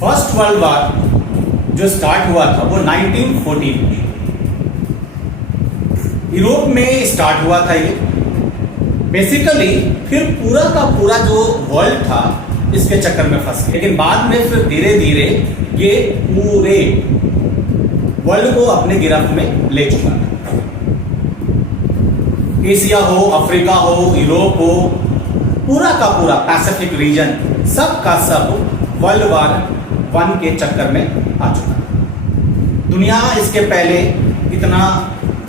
First world war जो start हुआ था वो 1914 में यूरोप में स्टार्ट हुआ था ये बेसिकली। फिर पूरा का पूरा जो वर्ल्ड था इसके चक्कर में फंस गया, लेकिन बाद में फिर धीरे धीरे ये पूरे वर्ल्ड को अपने गिरफ्त में ले चुका था। एशिया हो, अफ्रीका हो, यूरोप हो, पूरा का पूरा पैसिफिक रीजन, सब का सब वर्ल्ड वॉर 1 के चक्कर में आ चुका है। दुनिया इसके पहले इतना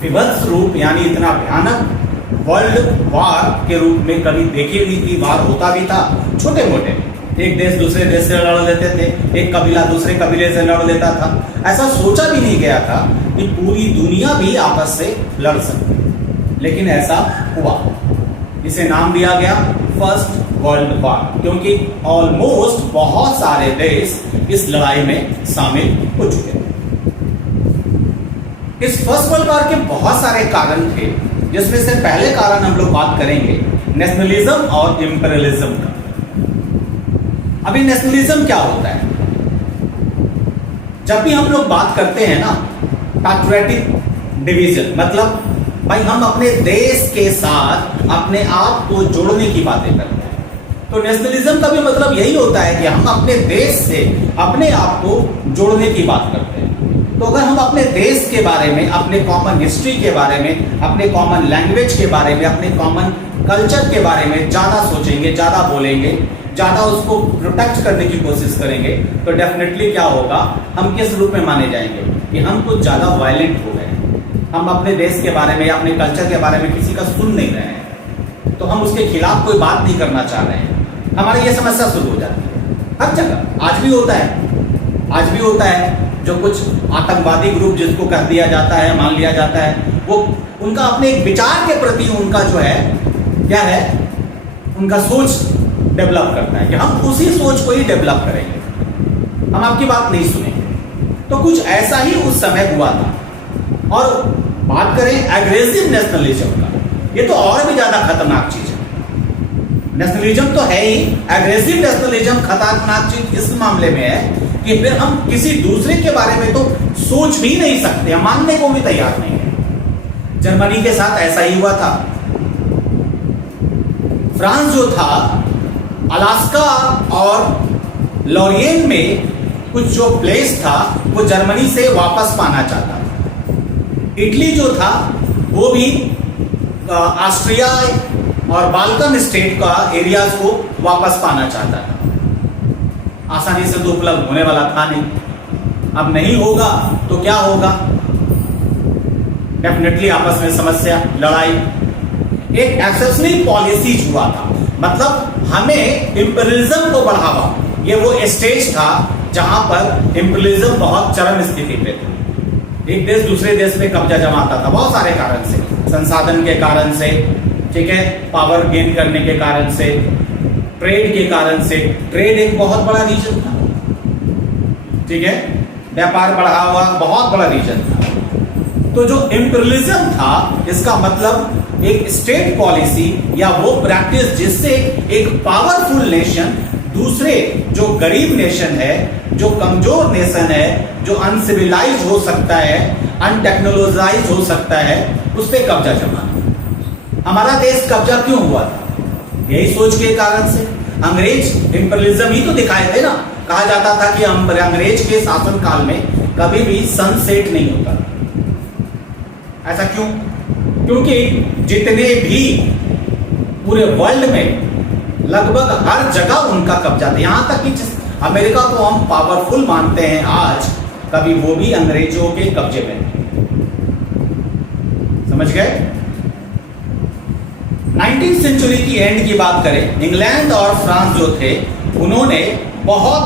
विभत्स रूप यानी इतना भयानक वर्ल्ड वॉर के रूप में कभी देखी नहीं थी। वार होता भी था छोटे मोटे, एक देश दूसरे देश से लड़ लेते थे, एक कबीला दूसरे कबीले से लड़ लेता था। ऐसा सोचा भी नहीं गया था कि पूरी दुनिया भी आपस से लड़ सकती है, लेकिन ऐसा हुआ। इसे नाम दिया गया फर्स्ट वर्ल्ड वॉर, क्योंकि ऑलमोस्ट बहुत सारे देश इस लड़ाई में शामिल हो चुके थे। इस फर्स्ट वर्ल्ड वॉर के बहुत सारे कारण थे, जिसमें से पहले कारण हम लोग बात करेंगे नेशनलिज्म और इंपीरियलिज्म का। अभी नेशनलिज्म क्या होता है? जब भी हम लोग बात करते हैं ना पैट्रियोटिक डिवीजन, मतलब भाई हम अपने देश के साथ अपने आप को जोड़ने की बातें करते हैं। तो नेशनलिज्म का भी मतलब यही होता है कि हम अपने देश से अपने आप को जोड़ने की बात करते हैं। तो अगर हम अपने देश के बारे में, अपने कॉमन हिस्ट्री के बारे में, अपने कॉमन लैंग्वेज के बारे में, अपने कॉमन कल्चर के बारे में ज्यादा सोचेंगे, ज्यादा बोलेंगे, ज्यादा उसको प्रोटेक्ट करने की कोशिश करेंगे, तो डेफिनेटली क्या होगा, हम किस रूप में माने जाएंगे कि हम कुछ ज्यादा वायलेंट हो गए। हम अपने देश के बारे में या अपने कल्चर के बारे में किसी का सुन नहीं रहे हैं, तो हम उसके खिलाफ कोई बात नहीं करना चाह रहे हैं। हमारी ये समस्या शुरू हो जाती है हर जगह। आज भी होता है, आज भी होता है। जो कुछ आतंकवादी ग्रुप जिसको कह दिया जाता है, मान लिया जाता है, वो उनका अपने एक विचार के प्रति उनका जो है क्या है, उनका सोच डेवलप करता है कि हम उसी सोच को ही डेवलप करेंगे, हम आपकी बात नहीं सुनेंगे। तो कुछ ऐसा ही उस समय हुआ था। और बात करें एग्रेसिव नेशनलिज्म का, ये तो और भी ज्यादा खतरनाक चीज है। नेशनलिज्म तो है ही, एग्रेसिव नेशनलिज्म खतरनाक चीज इस मामले में है कि फिर हम किसी दूसरे के बारे में तो सोच भी नहीं सकते, मानने को भी तैयार नहीं है। जर्मनी के साथ ऐसा ही हुआ था। फ्रांस जो था, अलास्का और लॉरियन में कुछ जो प्लेस था वो जर्मनी से वापस पाना चाहता था। इटली जो था वो भी ऑस्ट्रिया और बाल्कन स्टेट का एरियाज को वापस पाना चाहता था। आसानी से तो उपलब्ध होने वाला था नहीं। अब नहीं होगा तो क्या होगा, डेफिनेटली आपस में समस्या, लड़ाई। एक एक्सेप्शनल पॉलिसी हुआ था, मतलब हमें इंपीरियलिज्म को बढ़ावा। ये वो स्टेज था जहां पर इंपीरियलिज्म बहुत चरम स्थिति पे था। एक देश दूसरे देश में कब्जा जमाता था बहुत सारे कारण से, संसाधन के कारण से, ठीक है, पावर गेन करने के कारण से, ट्रेड के कारण से। ट्रेड एक बहुत बड़ा रीजन था, ठीक है, व्यापार बढ़ा हुआ बहुत बड़ा रीजन था। तो जो इंपीरियलिज्म था, इसका मतलब एक स्टेट पॉलिसी या वो प्रैक्टिस जिससे एक पावरफुल नेशन दूसरे जो गरीब नेशन है, जो कमजोर नेशन है, जो अनसिविलाइज हो सकता है, अनटेक्नोलॉजाइज हो सकता है, उस पर कब्जा जमाना। हमारा देश कब्जा क्यों हुआ था? यही सोच के कारण से। अंग्रेज इंपीरियलिज्म ही तो दिखाए थे ना। कहा जाता था कि अंग्रेज के शासन काल में कभी भी सनसेट नहीं होता। ऐसा क्यों? क्योंकि जितने भी पूरे वर्ल्ड में लगभग हर जगह उनका कब्जा था। यहां तक कि जिस अमेरिका को हम पावरफुल मानते हैं आज, कभी वो भी अंग्रेजों के कब्जे में थे। समझ गए? 19वीं सेंचुरी की एंड की बात करें, इंग्लैंड और फ्रांस जो थे, उन्होंने बहुत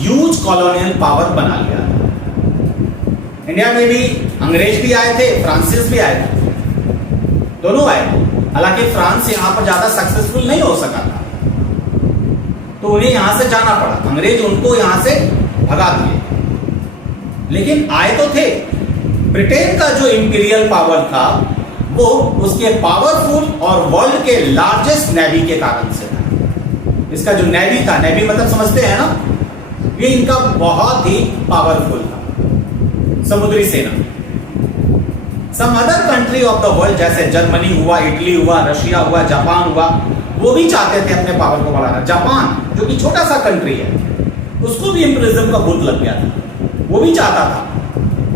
ह्यूज कॉलोनियल पावर बना लिया था। इंडिया में भी अंग्रेज भी आए थे, फ्रांसीस भी आए थे, दोनों आए थे। हालांकि फ्रांस यहां पर ज्यादा सक्सेसफुल नहीं हो सका था, तो उन्हें यहां से जाना पड़ा। अंग्रेज उनको यहां से भगा दिए, लेकिन आए तो थे। ब्रिटेन का जो इंपीरियल पावर था वो उसके पावरफुल और वर्ल्ड के लार्जेस्ट नेवी के कारण से था। इसका जो नेवी था, नेवी मतलब समझते हैं ना, ये इनका बहुत ही पावरफुल था समुद्री सेना। Some other country of the world जैसे जर्मनी हुआ, इटली हुआ, रशिया हुआ, जापान हुआ, वो भी चाहते थे अपने पावर को बढ़ाना। जापान जो कि छोटा सा कंट्री है, उसको भी इंपीरियलिज्म का भूत लग गया था। वो भी चाहता था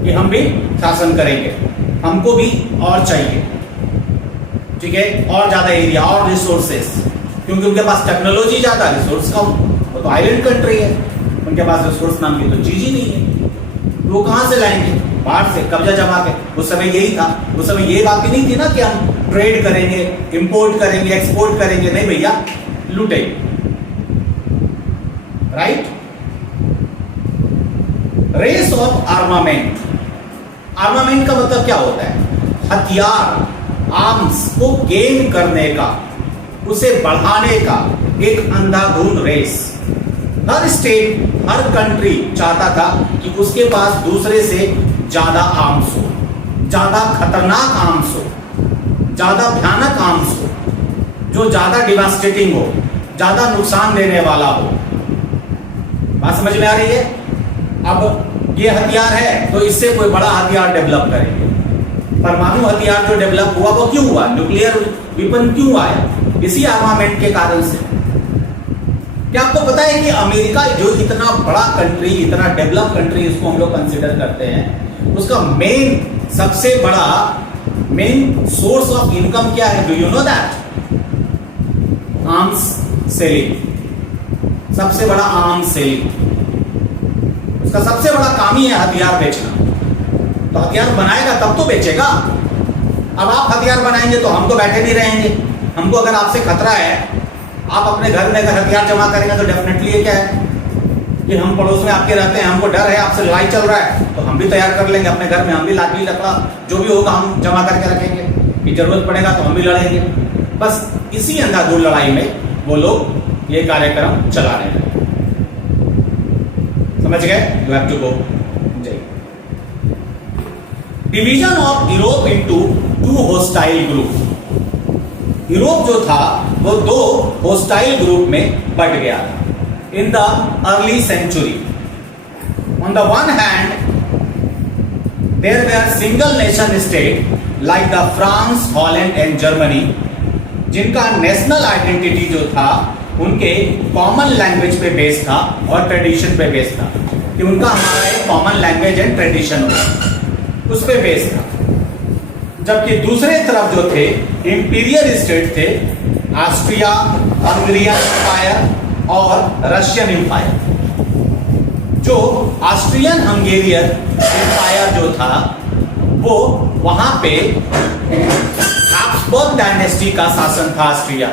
कि हम भी शासन करेंगे, हमको भी और चाहिए, ठीक है, और ज्यादा एरिया और रिसोर्सेस, क्योंकि उनके पास टेक्नोलॉजी ज्यादा, रिसोर्स कम। वो तो आइलैंड कंट्री है, उनके पास रिसोर्स नाम की तो चीज ही नहीं है। वो कहां से लाएंगे? बाहर से कब्जा जमा के। उस समय यही था, उस समय ये बात ही नहीं थी ना कि हम ट्रेड करेंगे, इंपोर्ट करेंगे, एक्सपोर्ट करेंगे। नहीं भैया, लूटेंगे। Right? Race of armament. Armament का मतलब क्या होता है? हथियार, आर्म्स को गेन करने का, उसे बढ़ाने का एक अंधाधुंध रेस। हर स्टेट, हर कंट्री चाहता था कि उसके पास दूसरे से ज्यादा आर्म्स हो, ज्यादा खतरनाक आर्म्स हो, ज्यादा भयानक आर्म्स हो, जो ज्यादा डिवास्टेटिंग हो, ज्यादा नुकसान देने वाला हो। बात समझ में आ रही है? अब ये हथियार है तो इससे कोई बड़ा हथियार डेवलप करेंगे। परमाणु हथियार जो डेवलप हुआ वो क्यों हुआ? न्यूक्लियर वेपन क्यों आया? इसी आर्मामेंट के कारण से। क्या आपको पता है कि अमेरिका जो इतना बड़ा कंट्री, इतना डेवलप कंट्री इसको हम लोग कंसिडर करते हैं, उसका सबसे बड़ा मेन सोर्स ऑफ इनकम क्या है? Do you know that? Arms selling. सबसे बड़ा आर्म्स सेलिंग। उसका सबसे बड़ा काम ही है हथियार बेचना। तो हथियार बनाएगा तब तो बेचेगा। अब आप हथियार बनाएंगे तो हम तो बैठे नहीं रहेंगे। हमको अगर आपसे खतरा है, आप अपने घर में अगर हथियार जमा करेंगे तो डेफिनेटली ये क्या है कि हम पड़ोस में आपके रहते हैं, हमको डर है, आपसे लड़ाई चल रहा है, तो हम भी तैयार कर लेंगे अपने घर में। हम भी लाठी लकड़ा जो भी होगा हम जमा करके रखेंगे कि जरूरत पड़ेगा तो हम भी लड़ेंगे। बस इसी अंधाधुंध लड़ाई में वो लोग ये कार्यक्रम चला रहे हैं। समझ गए? You have to go. Division of Europe into two hostile group. Europe जो था वो दो होस्टाइल ग्रुप में बट गया था in the early century. On the one hand there were single nation state like the France, Holland and Germany, जिनका national identity जो था उनके कॉमन लैंग्वेज पे बेस था और ट्रेडिशन पे बेस था कि उनका हमारा एक कॉमन लैंग्वेज एंड ट्रेडिशन होगा, उस पे बेस था। जबकि दूसरे तरफ जो थे इंपीरियल स्टेट थे, ऑस्ट्रिया, हंगेरियन एम्पायर और रशियन एम्पायर। जो ऑस्ट्रियन हंगेरियन एम्पायर जो था वो वहां पे हैब्सबर्ग डायनेस्टी का शासन था ऑस्ट्रिया।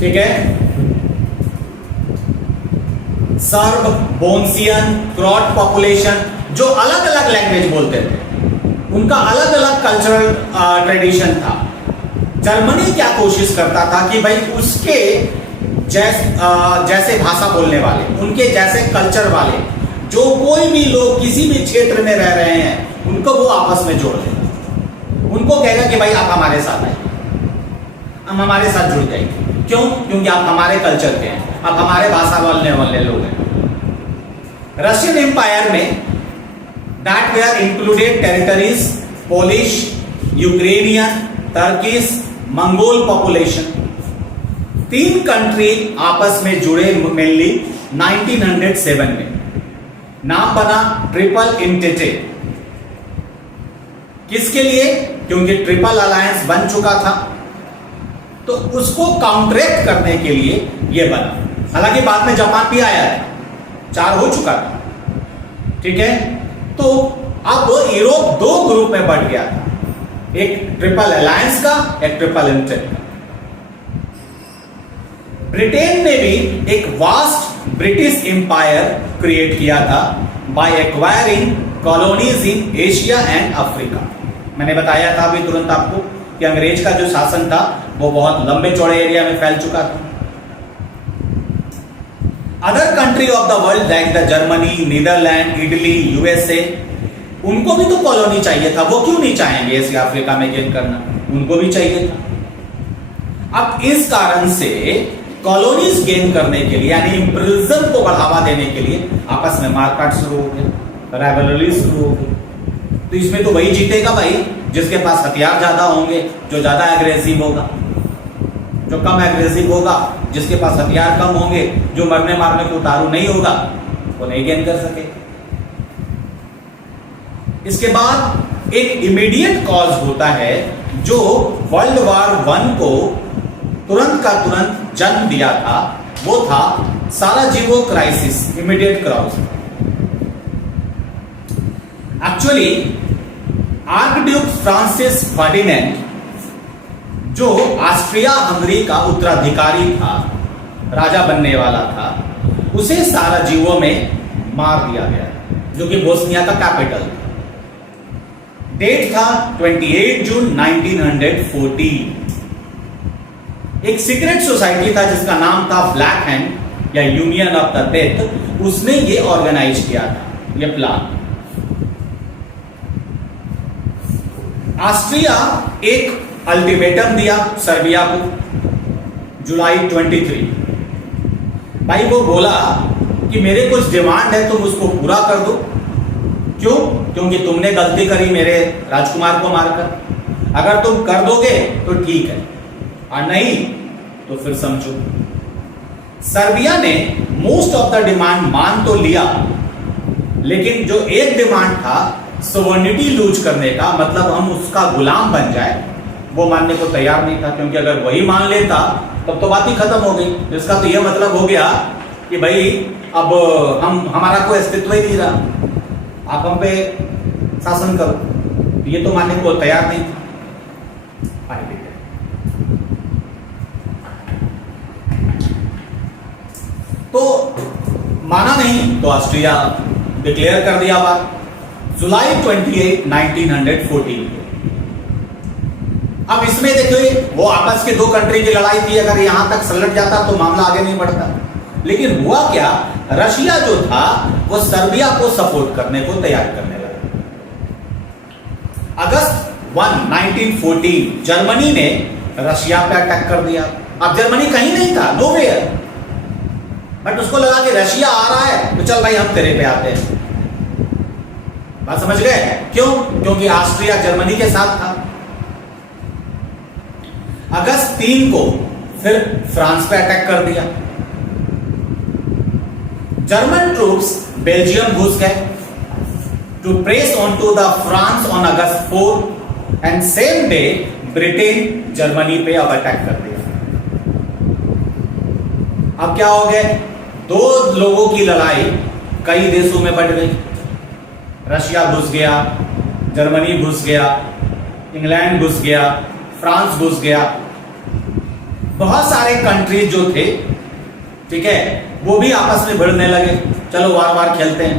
ठीक है? सर्ब, बोन्सियन, क्रॉट पॉपुलेशन जो अलग अलग लैंग्वेज बोलते थे, उनका अलग अलग कल्चरल ट्रेडिशन था। जर्मनी क्या कोशिश करता था कि भाई उसके जैसे भाषा बोलने वाले, उनके जैसे कल्चर वाले जो कोई भी लोग किसी भी क्षेत्र में रह रहे हैं, उनको वो आपस में जोड़ देगा। उनको कहेगा कि भाई आप हमारे साथ आइए, हम हमारे साथ जुड़ जाएंगे। क्यों? क्योंकि आप हमारे कल्चर के हैं, आप हमारे भाषा बोलने वाले लोग हैं। रशियन एम्पायर में that were included territories, Polish, Ukrainian, Turkish, Mongol population. तीन कंट्री आपस में जुड़े मेनली 1907 में। नाम बना ट्रिपल इंटेटे। किसके लिए? क्योंकि ट्रिपल अलायंस बन चुका था, तो उसको काउंटरैक्ट करने के लिए यह बना। हालांकि बाद में जापान भी आया है, 4 हो चुका था। ठीक है? तो अब यूरोप दो ग्रुप में बढ़ गया था, एक ट्रिपल अलायंस का, एक ट्रिपल इंटेट का। ब्रिटेन ने भी एक वास्ट ब्रिटिश एम्पायर क्रिएट किया था by acquiring colonies in Asia and Africa. मैंने बताया था अभी तुरंत आपको कि अंग्रेज का जो शासन था वो बहुत लंबे चौड़े एरिया में फैल चुका था। Other country of the world like the Germany, Netherland, Italy, USA, उनको भी तो कॉलोनी चाहिए था। वो क्यों नहीं चाहेंगे एशिया अफ्रीका में गेन करना? उनको भी चाहिए था। अब इस कारण से कॉलोनीज गेन करने के लिए, यानी इंपीरियलिज्म को बढ़ावा देने के लिए आपस में मारकाट शुरू हो गया, राइवलरी शुरू हो गई। तो इसमें तो वही जीतेगा भाई जिसके पास हथियार ज्यादा होंगे, जो ज्यादा एग्रेसिव होगा। जो कम एग्रेसिव होगा, जिसके पास हथियार कम होंगे, जो मरने मारने को उतारू नहीं होगा, वो नहीं गेन कर सके। इसके बाद एक इमीडिएट कॉज होता है जो वर्ल्ड वॉर 1 को तुरंत का तुरंत जन्म दिया था, वो था Sarajevo crisis, immediate Krause. Actually archduke Francis Ferdinand, जो ऑस्ट्रिया हंगरी का उत्तराधिकारी था, राजा बनने वाला था, उसे साराजेवो में मार दिया गया, जो कि बोस्निया का कैपिटल था। डेट था 28 जून 1914। एक सीक्रेट सोसाइटी था जिसका नाम था ब्लैक हैंड या यूनियन ऑफ द डेथ, उसने ये ऑर्गेनाइज किया था ये प्लान। ऑस्ट्रिया एक अल्टीमेटम दिया सर्बिया को जुलाई 23। भाई वो बोला कि मेरे कुछ डिमांड है, तुम उसको पूरा कर दो। क्यों? क्योंकि तुमने गलती करी मेरे राजकुमार को मारकर। अगर तुम कर दोगे तो ठीक है, और नहीं तो फिर समझो। सर्बिया ने मोस्ट ऑफ द डिमांड मान तो लिया, लेकिन जो एक डिमांड था सोवर्निटी लूज करने का, मतलब हम उसका गुलाम बन जाए, वो मानने को तैयार नहीं था। क्योंकि अगर वही मान लेता तब तो बात ही खत्म हो गई। तो इसका तो यह मतलब हो गया कि भाई अब हमारा कोई अस्तित्व ही नहीं रहा, आप हम पे शासन करो। ये तो मानने को तैयार नहीं था। तो माना नहीं तो ऑस्ट्रिया डिक्लेयर कर दिया बात जुलाई 28, 1914। अब इसमें देखिए वो आपस के दो कंट्री की लड़ाई थी, अगर यहां तक सलट जाता तो मामला आगे नहीं बढ़ता। लेकिन हुआ क्या, रशिया जो था वो सर्बिया को सपोर्ट करने को तैयार करने लगा। अगस्त 1, 1914 जर्मनी ने रशिया पे अटैक कर दिया। अब जर्मनी कहीं नहीं था, नोवेयर, बट उसको लगा कि रशिया आ रहा है तो चल भाई हम तेरे पे आते हैं। बात समझ गए? क्यों? क्योंकि ऑस्ट्रिया जर्मनी के साथ था। अगस्त 3 को फिर फ्रांस पे अटैक कर दिया। जर्मन ट्रूप्स बेल्जियम घुस गए to press on to the France on August 4 and same day Britain Germany पे अब अटैक कर दिया। अब क्या हो गए, दो लोगों की लड़ाई कई देशों में बढ़ गई। रशिया घुस गया, जर्मनी घुस गया, इंग्लैंड घुस गया, फ्रांस घुस गया, बहुत सारे कंट्रीज जो थे, ठीक है, वो भी आपस में भिड़ने लगे। चलो वार वार खेलते हैं।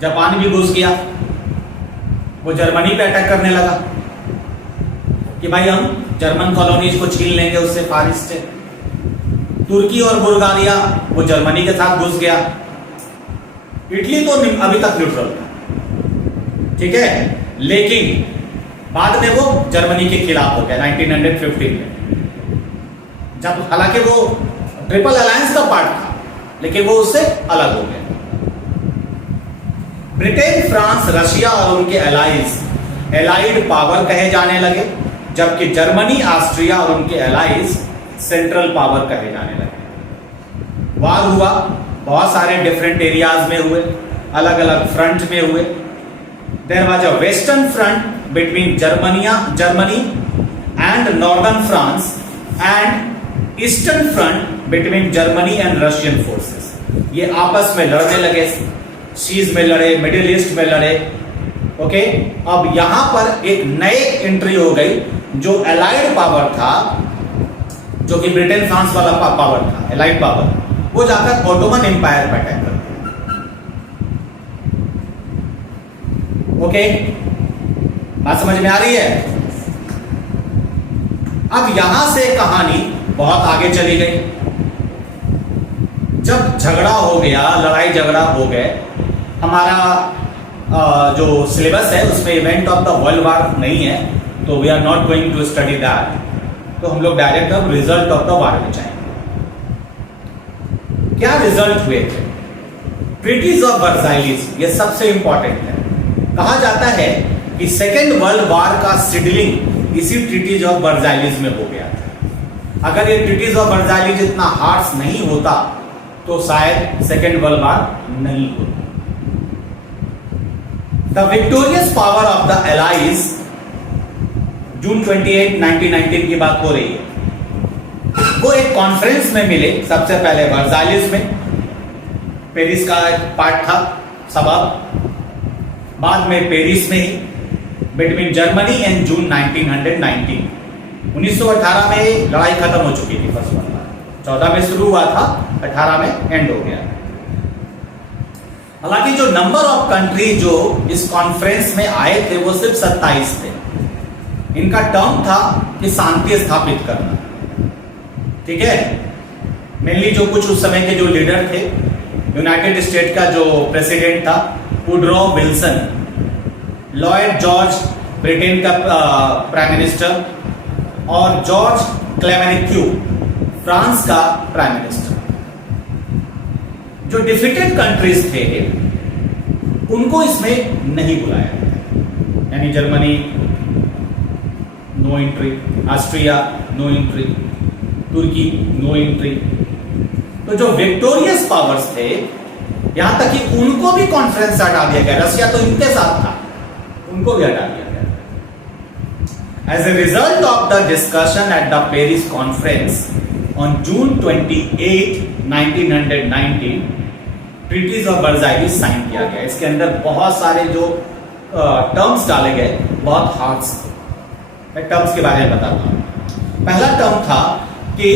जापान भी घुस गया, वो जर्मनी पे अटैक करने लगा कि भाई हम जर्मन कॉलोनीज को छीन लेंगे उससे, फारिस से। तुर्की और बुल्गारिया वो जर्मनी के साथ घुस गया। इटली तो अभी तक न्यूट्रल था, ठीक है, लेकिन बाद में वो जर्मनी के खिलाफ हो गया 1915 में, जब हालांकि वो ट्रिपल अलायंस का पार्ट था, लेकिन वो उससे अलग हो गया। ब्रिटेन, फ्रांस, रशिया और उनके एलाइज एलाइड पावर कहे जाने लगे, जबकि जर्मनी, ऑस्ट्रिया और उनके एलाइज सेंट्रल पावर कहे जाने लगे। वार हुआ, बहुत सारे डिफरेंट एरियाज में हुए, अलग अलग फ्रंट में हुए। There was a western front between Germany and northern France and eastern front between Germany and Russian forces. ये आपस में लड़ने लगे, सीज में लड़े, मिडिल ईस्ट में लड़े। ओके, अब यहां पर एक नए एंट्री हो गई, जो एलाइड पावर था, जो कि ब्रिटेन फ्रांस वाला पावर था, एलाइड पावर, वो जाकर ऑटोमन एम्पायर पर अटैक कर दिया। ओके, बात समझ में आ रही है? अब यहां से कहानी बहुत आगे चली गई। जब झगड़ा हो गया, लड़ाई झगड़ा हो गए, हमारा जो सिलेबस है उसमें event of the world war नहीं है, तो we are not going to study that. तो हम लोग डायरेक्ट अब रिजल्ट ऑफ द वॉर में जाएंगे। क्या रिजल्ट हुए थे? ट्रीटीज ऑफ वर्साइलिस, ये सबसे इंपॉर्टेंट है। कहा जाता है कि सेकेंड वर्ल्ड वॉर का सिडलिंग इसी ट्रीटीज ऑफ वर्साइलिस में हो गया था। अगर ये ट्रीटीज ऑफ वर्साइलिस इतना हार्श नहीं होता तो शायद सेकेंड वर्ल्ड वॉर नहीं होता। The victorious power of the allies, June 28, 1919 की बात हो रही है। वो एक कॉन्फ्रेंस में मिले, सबसे पहले वर्साइलिस में, पेरिस का एक पार्ट था सभा, बाद में पेरिस में ही, बिटवीन जर्मनी एंड जून 1919। 1918 में लड़ाई खत्म हो चुकी थी फर्स्ट वर्ल्ड वॉर, 14 में शुरू हुआ था, 18 में एंड हो गया। हालांकि जो नंबर ऑफ कंट्री जो इस कॉन्फ्रेंस में आए थे वो सिर्फ 27 थे। इनका टर्म था कि शांति स्थापित करना, ठीक है। मेनली जो कुछ उस समय के जो लीडर थे, यूनाइटेड स्टेट का जो प्रेसिडेंट था Woodrow Wilson, Lloyd George Britain का प्राइम मिनिस्टर, और जॉर्ज क्लेमेंक्यू फ्रांस का प्राइम मिनिस्टर। जो डिफिटेड कंट्रीज थे उनको इसमें नहीं बुलाया, यानी Germany no entry, Austria no entry, तुर्की नो एंट्री। तो जो विक्टोरियस पावर्स थे, यहां तक कि उनको भी कॉन्फ्रेंस से हटा दिया गया। रशिया तो इनके साथ था, उनको भी हटा दिया गया। As a result of the discussion at the Paris conference on June 28, 1919, treaties of Versailles sign किया गया। इसके अंदर बहुत सारे जो टर्म्स डाले गए बहुत हार्श थे। मैं टर्म्स के बारे में बताता हूं। पहला टर्म था कि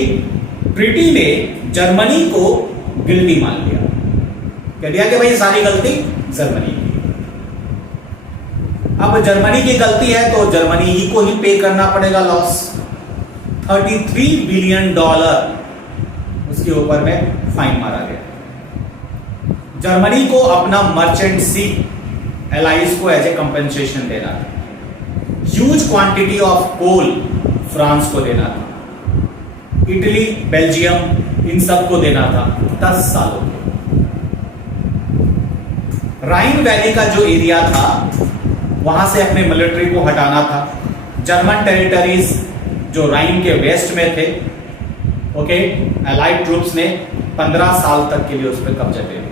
ट्रीटी ने जर्मनी को गिल्टी मान लिया, कह दिया कि भाई सारी गलती जर्मनी की। अब जर्मनी की गलती है तो जर्मनी ही को ही पे करना पड़ेगा लॉस। $33 बिलियन उसके ऊपर में फाइन मारा गया। जर्मनी को अपना मर्चेंट सी एलाइज को एज ए कंपेंसेशन देना था। Huge quantity of coal France को देना था, इटली, बेल्जियम, इन सबको देना था 10 सालों के। राइन वैली का जो एरिया था वहां से अपने मिलिट्री को हटाना था। जर्मन टेरिटरीज जो राइन के वेस्ट में थे, ओके, एलाइड ट्रूप्स ने 15 साल तक के लिए उस पर कब्जा ले लिया।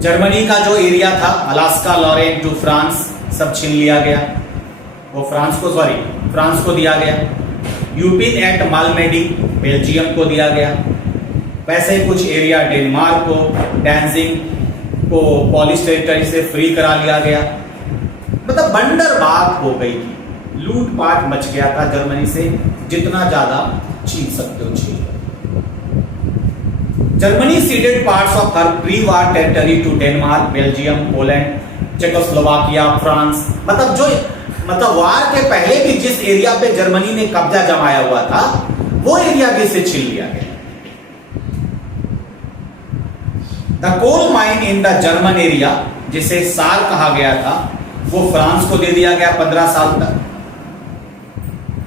जर्मनी का जो एरिया था, अलास्का, लॉरेन टू फ्रांस, सब छीन लिया गया। वो फ्रांस को दिया गया। यूपिन एट मालमेडी बेल्जियम को दिया गया। वैसे कुछ एरिया डेनमार्क को, डैंजिंग को पॉलिश टेरिटरी से फ्री करा लिया गया। मतलब बंडर बात हो गई थी, लूटपाट मच गया था जर्मनी से, जितना ज्यादा छीन सकते हो छीन। Germany ceded parts of her pre war territory to Denmark, Belgium, Poland, Czechoslovakia, France. मतलब वार के पहले भी जिस एरिया पे जर्मनी ने कब्जा जमाया हुआ था वो एरिया भी इसे छीन लिया गया। The coal mine in the German area, जिसे सार कहा गया था, वो फ्रांस को दे दिया गया 15 साल तक।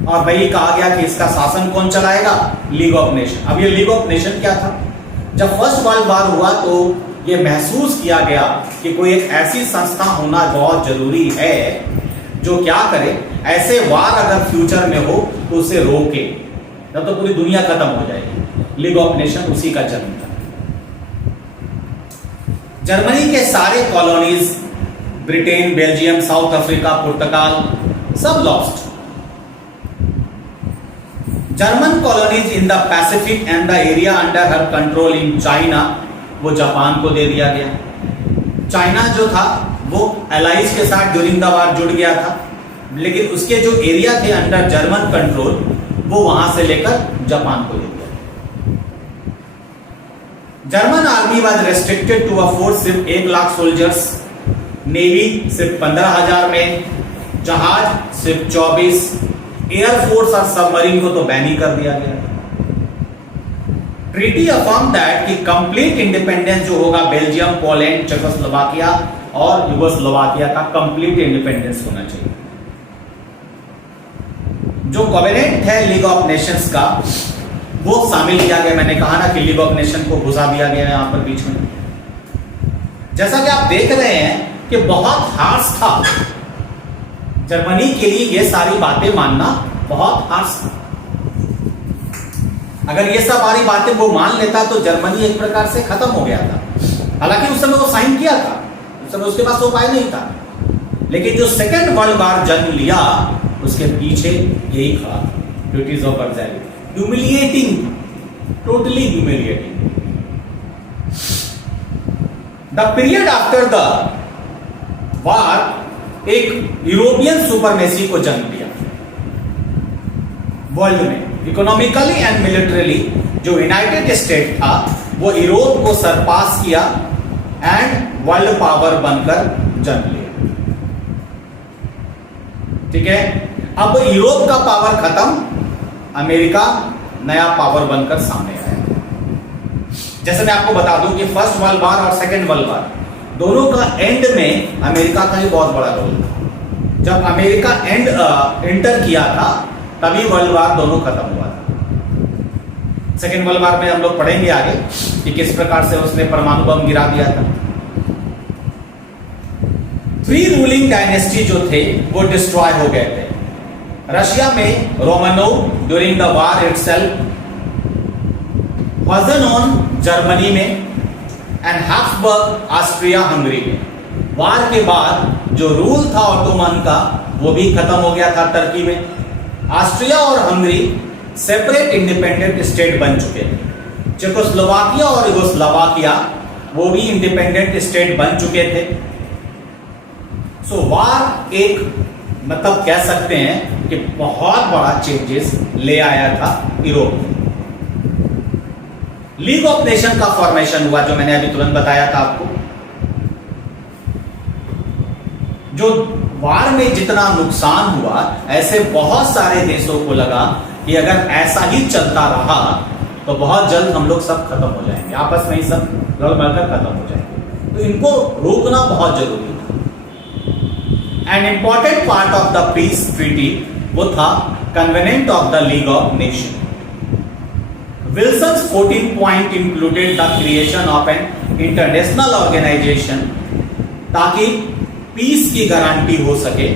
और वही कहा गया कि इसका शासन कौन चलाएगा? League of nation. अब ये लीग ऑफ नेशन क्या था? जब फर्स्ट वर्ल्ड वॉर हुआ तो ये महसूस किया गया कि कोई एक ऐसी संस्था होना बहुत जरूरी है जो क्या करे, ऐसे वार अगर फ्यूचर में हो तो उसे रोके, तब तो पूरी दुनिया खत्म हो जाएगी। लीग ऑफ नेशन उसी का जन्म था। जर्मनी के सारे colonies, Britain, Belgium, South Africa, Portugal, सब lost. German colonies in the Pacific and the area under her control in China, वो जापान को दे दिया गया। चाइना जो था वो एलाइज के साथ ड्यूरिंग द वार जुड़ गया था, लेकिन उसके जो एरिया थे अंडर जर्मन कंट्रोल वो वहां से लेकर जापान को दे दिया। German army was restricted to a force सिर्फ 1 लाख सोल्जर्स, नेवी सिर्फ 15,000 में, जहाज सिर्फ 24, एयरफोर्स और सबमरीन को तो बैन ही कर दिया गया। ट्रीटी अफर्म दैट कि कंप्लीट इंडिपेंडेंस जो होगा बेल्जियम, पोलैंड, चेकोस्लोवाकिया और यूगोस्लोवाकिया का कंप्लीट इंडिपेंडेंस होना चाहिए। जो कोवेनेंट है लीग ऑफ नेशंस का, वो शामिल किया गया। मैंने कहा ना कि लीग ऑफ नेशन को घुसा दिया गया यहां पर बीच में। जैसा कि आप देख रहे हैं कि बहुत हार्श था जर्मनी के लिए, ये सारी बातें मानना बहुत हार्श था। अगर ये सब सारी बातें वो मान लेता तो जर्मनी एक प्रकार से खत्म हो गया था। हालांकि उस समय वो साइन किया था, उस समय उसके पास उपाय नहीं था, लेकिन जो सेकेंड वर्ल्ड वॉर जन्म लिया उसके पीछे यही खड़ा था, treaties of Versailles. Humiliating, totally humiliating. The period after the war एक यूरोपियन सुपरमेसी को जन्म दिया वर्ल्ड में। इकोनॉमिकली एंड मिलिटरीली जो यूनाइटेड स्टेट था वो यूरोप को सरपास किया एंड वर्ल्ड पावर बनकर जन्म लिया। ठीक है, अब यूरोप का पावर खत्म, अमेरिका नया पावर बनकर सामने आया। जैसे मैं आपको बता दूं कि फर्स्ट वर्ल्ड वॉर और सेकेंड वर्ल्ड वॉर दोनों का एंड में अमेरिका का ही बहुत बड़ा रोल था। जब अमेरिका एंटर किया था तभी वर्ल्ड वॉर दोनों खत्म हुआ था। सेकेंड वर्ल्ड वॉर में हम लोग पढ़ेंगे आगे कि किस प्रकार से उसने परमाणु बम गिरा दिया था। थ्री रूलिंग डायनेस्टी जो थे वो डिस्ट्रॉय हो गए थे। रशिया में Romanov during the war itself, on Germany में, एंड हैब्सबर्ग ऑस्ट्रिया हंगरी में। वार के बाद जो रूल था ऑटोमन का वो भी खत्म हो गया था टर्की में। ऑस्ट्रिया और हंगरी सेपरेट इंडिपेंडेंट स्टेट बन चुके थे। चेकोस्लोवाकिया और यूगोस्लाविया वो भी इंडिपेंडेंट स्टेट बन चुके थे। सो वार एक मतलब कह सकते हैं कि बहुत बड़ा चेंजेस ले आया था यूरोप में। लीग ऑफ नेशन का फॉर्मेशन हुआ जो मैंने अभी तुरंत बताया था आपको। जो वार में जितना नुकसान हुआ ऐसे बहुत सारे देशों को लगा कि अगर ऐसा ही चलता रहा तो बहुत जल्द हम लोग सब खत्म हो जाएंगे, आपस में ही सब लड़ मरकर खत्म हो जाएंगे। तो इनको रोकना बहुत जरूरी था। An important part of the peace treaty वो था covenant of the League of Nation. Wilson's 14 point included the creation of an international organization ताकि पीस की गारंटी हो सके,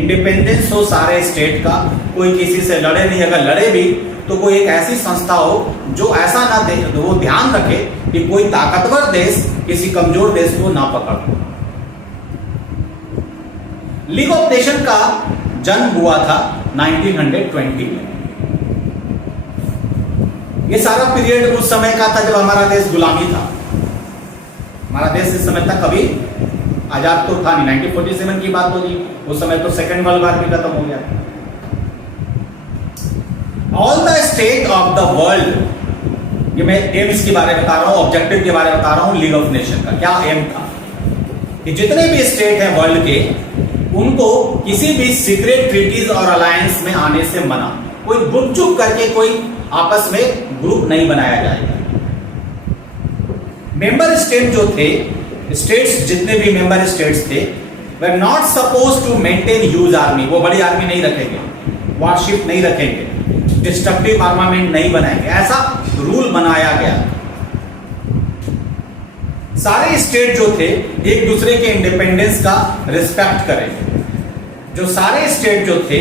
इंडिपेंडेंस हो सारे स्टेट का, कोई किसी से लड़े नहीं, अगर लड़े भी तो कोई एक ऐसी संस्था हो जो ऐसा ना दे, वो ध्यान रखे कि कोई ताकतवर देश किसी कमजोर देश को ना पकड़। लीग ऑफ नेशन का जन्म हुआ था 1920 में। ये सारा पीरियड उस समय का था जब हमारा देश गुलामी था। हमारा देश इस समय तक कभी आजाद तो था नहीं। 1947 की बात हो रही, उस समय तो सेकेंड वर्ल्ड वॉर भी खत्म हो गया। All the state of the world, ये मैं एम्स के बारे में बता रहा हूं, ऑब्जेक्टिव के बारे में बता रहा हूं। लीग ऑफ नेशन का क्या एम था कि जितने भी स्टेट हैं वर्ल्ड के, उनको किसी भी सीक्रेट ट्रीटीज और अलायंस में आने से मना। कोई गुपचुप करके कोई आपस में ग्रुप नहीं बनाया जाएगा। मेंबर स्टेट जो थे, स्टेट्स जितने भी मेंबर स्टेट्स थे, वे not suppose to maintain huge army. वो बड़ी आर्मी नहीं रखेंगे, वॉरशिप नहीं रखेंगे, डिस्ट्रक्टिव आर्मामेंट नहीं बनाएंगे, ऐसा रूल बनाया गया। सारे स्टेट जो थे एक दूसरे के इंडिपेंडेंस का रिस्पेक्ट करेंगे। जो सारे स्टेट जो थे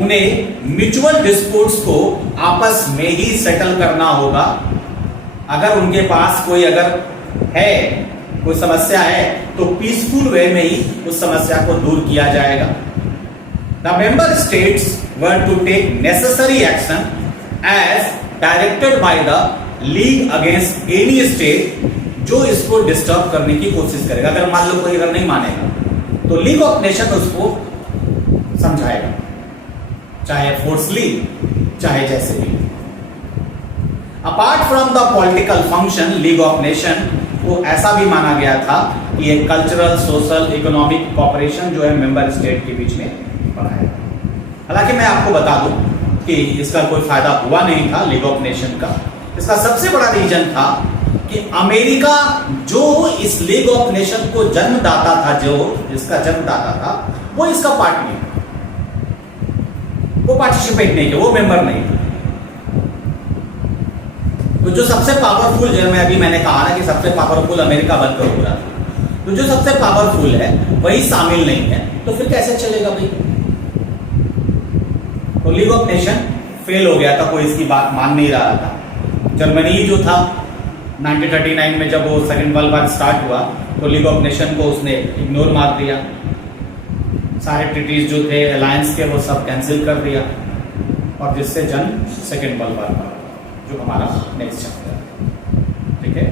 उन्हें म्यूचुअल डिस्प्यूट्स को आपस में ही सेटल करना होगा। अगर उनके पास कोई अगर है कोई समस्या है तो पीसफुल वे में ही उस समस्या को दूर किया जाएगा। The member states were to take necessary action as directed by the league against any state जो इसको डिस्टर्ब करने की कोशिश करेगा। अगर मान लो कोई अगर नहीं मानेगा तो लीग ऑफ नेशन उसको समझाएगा, चाहे फोर्सली चाहे जैसे भी। Apart from the political function, league of nation को ऐसा भी माना गया था कि एक कल्चरल, सोशल, इकोनॉमिक कोऑपरेशन जो है मेंबर स्टेट के बीच में बढ़ाया। हालांकि मैं आपको बता दूं कि इसका कोई फायदा हुआ नहीं था लीग ऑफ नेशन का। इसका सबसे बड़ा रीजन था कि अमेरिका जो इस लीग ऑफ नेशन को जन्मदाता था, जो इसका जन्मदाता था, वो इसका पार्ट नहीं, वो पार्टिसिपेट नहीं किया, वो मेंबर नहीं था। तो जो सबसे पावरफुल, जो मैंने कहा ना कि सबसे पावरफुल अमेरिका बनकर उभरा, तो जो सबसे पावरफुल है वही शामिल नहीं है, तो फिर कैसे चलेगा भाई? तो लीग ऑफ नेशन फेल हो गया था, कोई इसकी बात मान नहीं रहा था। जर्मनी जो था 1939 में जब वो सेकेंड वर्ल्ड वॉर स्टार्ट हुआ, तो लीग ऑफ नेशन को उसने इग्नोर मार दिया, सारे ट्रीटीज जो थे अलायंस के वो सब कैंसिल कर दिया, और जिससे जंग सेकेंड वर्ल्ड वॉर जो हमारा नेक्स्ट चैप्टर है। ठीक है।